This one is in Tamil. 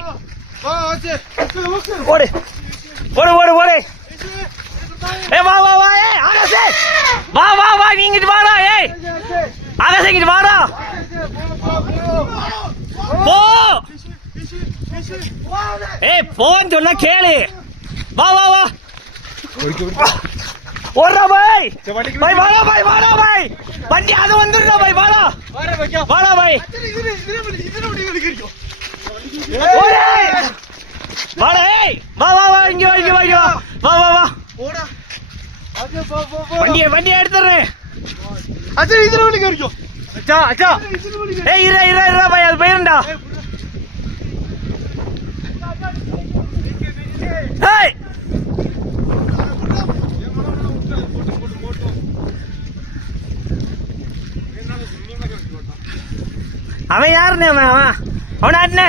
ஏய் ஓடு ஓடு ஓடு ஓடு ஏய் வா வா வா ஏய் ஆகாஷே வா வா வா நீ இங்க வாடா ஏய் ஆகாஷே இங்க வாடா போ ஏய் போன் சொன்னா கேளு வா வா வா ஓடுறா பாய் பாய் வாடா பாய் வாடா பாய் வண்டி அது வந்துடுறா பாய் வாடா வாடா பாய் வாடா ஏய் வா வா வா இங்க வா இங்க வா இங்க வா வா வா ஓடா வண்டியை எடுத்துறேன் அச்சா இதுல வண்டி கேறிக்கோ அச்சா அச்சா ஏய் இரு இரு இரு பாய் அது போயிரண்டா ஏய் அவன் யாருன்னு அவன் அவனாட்னே